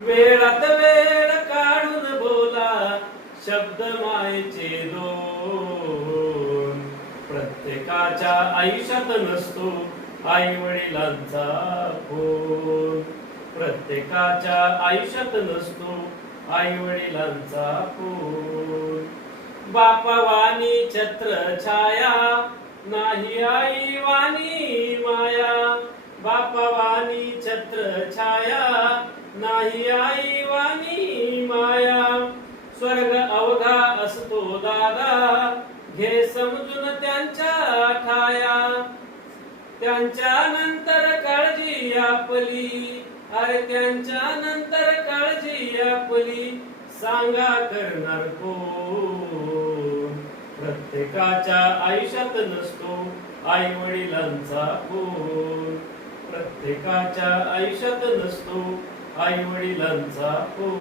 वेळात वेळ काढून बोला शब्द मायेचे दोन. प्रत्येकाच्या आयुष्यात नसतो आई वडिलांचा फोन. प्रत्येकाच्या आयुष्यात नसतो आई वडिलांचा फोन. बापावानी छत्र छाया नाही आई वाणी माया. बापावानी छत्र छाया नाही आई वाणी माया. स्वर्ग अवघा असतो दादा घे समजून त्यांच्या ठाया. त्यांच्या नंतर काळजी आपली अरे त्यांच्या नंतर काळजी आपली सांगा करणार कोण. प्रत्येकाच्या आयुष्यात नसतो आई वडिलांचा फोन. प्रत्येकाच्या आयुष्यात नसतो आई वडिलांचा फोन.